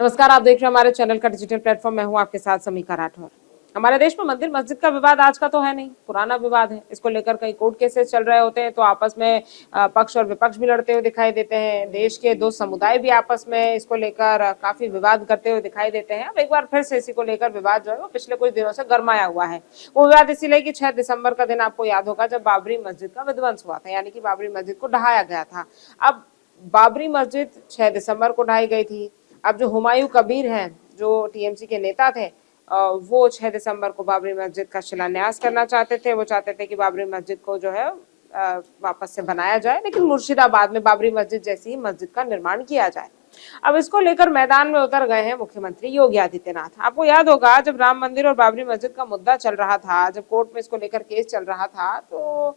नमस्कार, आप देख रहे हैं हमारे चैनल का डिजिटल प्लेटफॉर्म। मैं हूं आपके साथ समीका राठौर। हमारे देश में मंदिर मस्जिद का विवाद आज का तो है नहीं, पुराना विवाद है। इसको लेकर कई कोर्ट केसेस चल रहे होते हैं, तो आपस में पक्ष और विपक्ष भी लड़ते हुए दिखाई देते हैं। देश के दो समुदाय भी आपस में इसको लेकर काफी विवाद करते हुए दिखाई देते हैं। अब एक बार फिर से इसी को लेकर विवाद जो है वो पिछले कुछ दिनों से गरमाया हुआ है। वो विवाद इसीलिए कि 6 दिसंबर का दिन आपको याद होगा जब बाबरी मस्जिद का विध्वंस हुआ था, यानी कि बाबरी मस्जिद को ढहाया गया था। अब बाबरी मस्जिद 6 दिसंबर को ढाई गई थी। अब जो हुमायूं कबीर हैं, जो टीएमसी के नेता थे, वो 6 दिसंबर को बाबरी मस्जिद का शिलान्यास करना चाहते थे। वो चाहते थे कि बाबरी मस्जिद को जो है वापस से बनाया जाए, लेकिन मुर्शिदाबाद में बाबरी मस्जिद जैसी ही मस्जिद का निर्माण किया जाए। अब इसको लेकर मैदान में उतर गए हैं मुख्यमंत्री योगी आदित्यनाथ। आपको याद होगा जब राम मंदिर और बाबरी मस्जिद का मुद्दा चल रहा था, जब कोर्ट में इसको लेकर केस चल रहा था, तो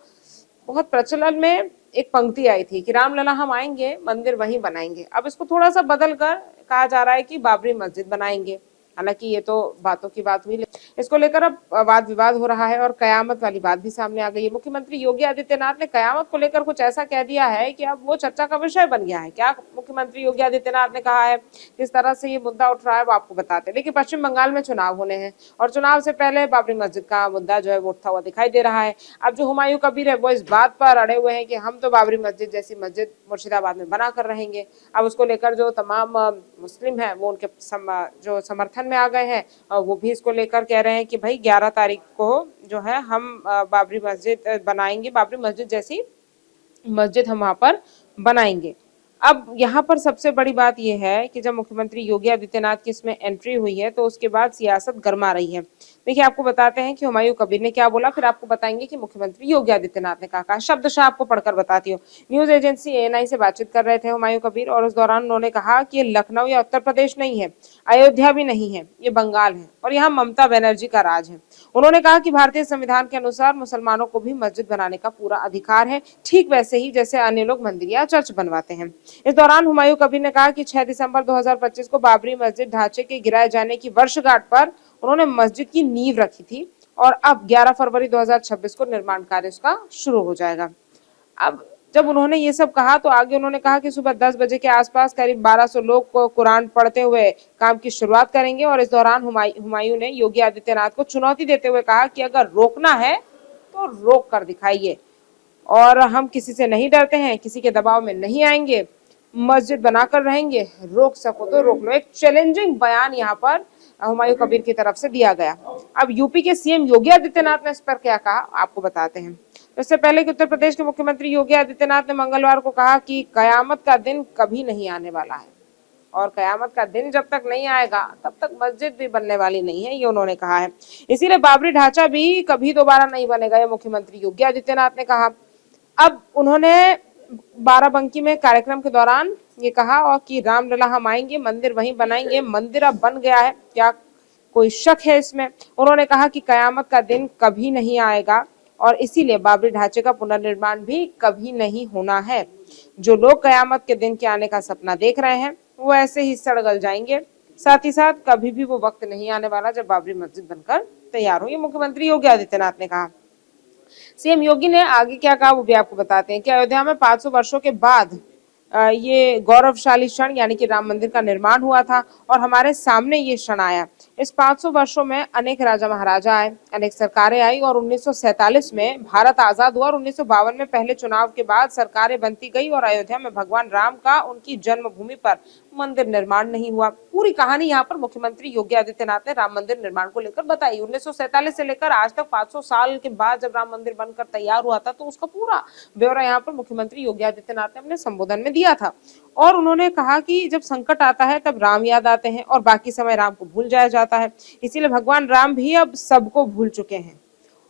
बहुत प्रचलन में एक पंक्ति आई थी कि रामलला हम आएंगे, मंदिर वहीं बनाएंगे। अब इसको थोड़ा सा बदल कर कहा जा रहा है कि बाबरी मस्जिद बनाएंगे। हालांकि ये तो बातों की बात हुई, इसको लेकर अब वाद विवाद हो रहा है और कयामत वाली बात भी सामने आ गई है। मुख्यमंत्री योगी आदित्यनाथ ने कयामत को लेकर कुछ ऐसा कह दिया है कि अब वो चर्चा का विषय बन गया है। क्या मुख्यमंत्री योगी आदित्यनाथ ने कहा है, किस तरह से ये मुद्दा उठ रहा है, वो आपको बताते हैं। देखिए, पश्चिम बंगाल में चुनाव होने हैं और चुनाव से पहले बाबरी मस्जिद का मुद्दा जो है वो उठता हुआ दिखाई दे रहा है। अब जो हुमायूं कबीर है वो इस बात पर अड़े हुए हैं कि हम तो बाबरी मस्जिद जैसी मस्जिद मुर्शिदाबाद में बना कर रहेंगे। अब उसको लेकर जो तमाम मुस्लिम है वो उनके जो समर्थन में आ गए हैं, वो भी इसको लेकर कह रहे हैं कि भाई 11 तारीख को जो है हम बाबरी मस्जिद बनाएंगे, बाबरी मस्जिद जैसी मस्जिद हम वहां पर बनाएंगे। अब यहाँ पर सबसे बड़ी बात यह है कि जब मुख्यमंत्री योगी आदित्यनाथ की इसमें एंट्री हुई है तो उसके बाद सियासत गर्मा रही है। देखिए, आपको बताते हैं कि हुमायूं कबीर ने क्या बोला, फिर आपको बताएंगे कि मुख्यमंत्री योगी आदित्यनाथ ने कहा। शब्दशः आपको पढ़कर बताती हूँ। न्यूज एजेंसी एएनआई से बातचीत कर रहे थे हुमायूं कबीर और उस दौरान उन्होंने कहा कि ये लखनऊ या उत्तर प्रदेश नहीं है, अयोध्या भी नहीं है, ये बंगाल है और यहाँ ममता बनर्जी का राज है। उन्होंने कहा कि भारतीय संविधान के अनुसार मुसलमानों को भी मस्जिद बनाने का पूरा अधिकार है, ठीक वैसे ही जैसे अन्य लोग मंदिर या चर्च बनवाते हैं। इस दौरान हुमायूं कबीर ने कहा कि 6 दिसंबर 2025 को बाबरी मस्जिद ढांचे के गिराए जाने की वर्षगांठ पर उन्होंने मस्जिद की नींव रखी थी और अब 11 फरवरी 2026 को निर्माण कार्य उसका शुरू हो जाएगा। अब जब उन्होंने ये सब कहा तो आगे उन्होंने कहा कि सुबह 10 बजे के आसपास करीब 1200 लोग को कुरान पढ़ते हुए काम की शुरुआत करेंगे। और इस दौरान हुमायूं ने योगी आदित्यनाथ को चुनौती देते हुए कहा कि अगर रोकना है तो रोक कर दिखाइए और हम किसी से नहीं डरते हैं, किसी के दबाव में नहीं आएंगे, मस्जिद बनाकर रहेंगे, रोक सको तो रोक लो। एक चैलेंजिंग बयान यहाँ पर हुमायूं कबीर की तरफ से दिया गया। अब यूपी के सीएम योगी आदित्यनाथ ने इस पर क्या कहा आपको बताते हैं। तो इससे पहले कि उत्तर प्रदेश के मुख्यमंत्री योगी आदित्यनाथ ने मंगलवार को कहा कि कयामत का दिन कभी नहीं आने वाला है और कयामत का दिन जब तक नहीं आएगा तब तक मस्जिद भी बनने वाली नहीं है, ये उन्होंने कहा है। इसीलिए बाबरी ढांचा भी कभी दोबारा नहीं बनेगा, ये मुख्यमंत्री योगी आदित्यनाथ ने कहा। अब उन्होंने बाराबंकी में कार्यक्रम के दौरान ये कहा और कि रामलला हम आएंगे, मंदिर वहीं बनाएंगे, मंदिर अब बन गया है, क्या कोई शक है इसमें। उन्होंने कहा कि कयामत का दिन कभी नहीं आएगा और इसीलिए बाबरी ढांचे का पुनर्निर्माण भी कभी नहीं होना है। जो लोग कयामत के दिन के आने का सपना देख रहे हैं वो ऐसे ही सड़गल जाएंगे। साथ ही साथ कभी भी वो वक्त नहीं आने वाला जब बाबरी मस्जिद बनकर तैयार हो, ये मुख्यमंत्री योगी आदित्यनाथ ने कहा। सीएम योगी ने आगे क्या कहा वो भी आपको बताते हैं कि अयोध्या में 500 वर्षों के बाद ये गौरवशाली क्षण यानी कि राम मंदिर का निर्माण हुआ था और हमारे सामने ये क्षण आया। इस 500 वर्षों में अनेक राजा महाराजा आए, अनेक सरकारें आई और 1947 में भारत आजाद हुआ और 1952 में पहले चुनाव के बाद सरकारें बनती गई और अयोध्या में भगवान राम का उनकी जन्मभूमि पर मंदिर निर्माण नहीं हुआ। पूरी कहानी यहाँ पर मुख्यमंत्री योगी आदित्यनाथ ने राम मंदिर निर्माण को लेकर बताई। 1947 से लेकर आज तक 500 साल के बाद जब राम मंदिर बनकर तैयार हुआ था तो उसका पूरा ब्यौरा यहाँ पर मुख्यमंत्री योगी आदित्यनाथ ने अपने संबोधन में दिया था। और उन्होंने कहा कि जब संकट आता है तब राम याद आते हैं और बाकी समय राम को भूल जाया जाता है। इसीलिए भगवान राम भी अब सबको भूल चुके हैं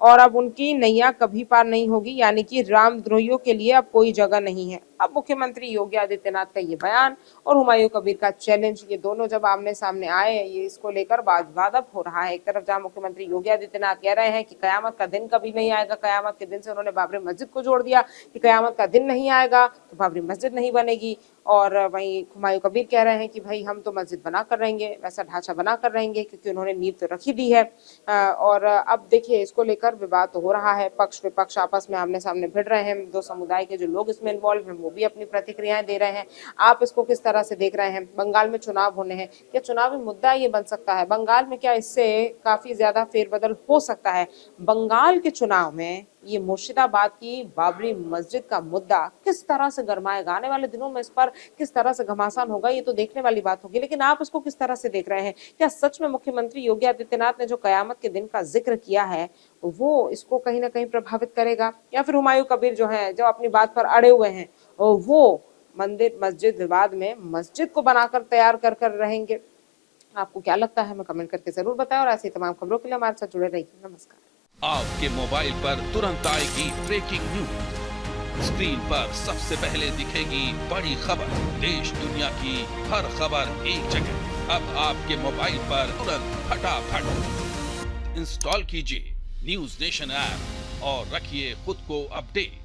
और अब उनकी नैया कभी पार नहीं होगी, यानी कि रामद्रोहियों के लिए अब कोई जगह नहीं है। अब मुख्यमंत्री योगी आदित्यनाथ का ये बयान और हुमायूं कबीर का चैलेंज, ये दोनों जब आमने सामने आए, ये इसको लेकर वाद विवाद अब हो रहा है। एक तरफ जहां मुख्यमंत्री योगी आदित्यनाथ कह रहे हैं कि कयामत का दिन कभी नहीं आएगा, कयामत के दिन से उन्होंने बाबरी मस्जिद को जोड़ दिया कि कयामत का दिन नहीं आएगा तो बाबरी मस्जिद नहीं बनेगी, और वहीं हुमायूं कबीर कह रहे हैं कि भाई हम तो मस्जिद बना कर रहेंगे, वैसा ढांचा बना कर रहेंगे, क्योंकि उन्होंने नींव तो रखी दी है। और अब देखिए, इसको लेकर विवाद तो हो रहा है, पक्ष विपक्ष आपस में आमने सामने भिड़ रहे हैं। दो समुदाय के जो लोग इसमें इन्वॉल्व हैं वो भी अपनी प्रतिक्रियाएं दे रहे हैं। आप इसको किस तरह से देख रहे हैं? बंगाल में चुनाव होने हैं, क्या चुनावी मुद्दा ये बन सकता है? बंगाल में क्या इससे काफी ज्यादा फेरबदल हो सकता है? बंगाल के चुनाव में ये मुर्शिदाबाद की बाबरी मस्जिद का मुद्दा किस तरह से गरमाएगा? आने वाले दिनों में इस पर किस तरह से घमासान होगा, ये तो देखने वाली बात होगी। लेकिन आप इसको किस तरह से देख रहे हैं? क्या सच में मुख्यमंत्री योगी आदित्यनाथ ने जो कयामत के दिन का जिक्र किया है वो इसको कहीं ना कहीं प्रभावित करेगा, या फिर हुमायूं कबीर जो है, जो अपनी बात पर अड़े हुए हैं, वो मंदिर मस्जिद विवाद में मस्जिद को बनाकर तैयार कर कर रहेंगे? आपको क्या लगता है? हमें कमेंट करके जरूर बताएं और ऐसी तमाम खबरों के लिए हमारे साथ जुड़े रहिए। नमस्कार। आपके मोबाइल पर तुरंत आएगी ब्रेकिंग न्यूज। स्क्रीन पर सबसे पहले दिखेगी बड़ी खबर। देश दुनिया की हर खबर एक जगह। अब आपके मोबाइल पर तुरंत फटाफट इंस्टॉल कीजिए न्यूज नेशन ऐप और रखिए खुद को अपडेट।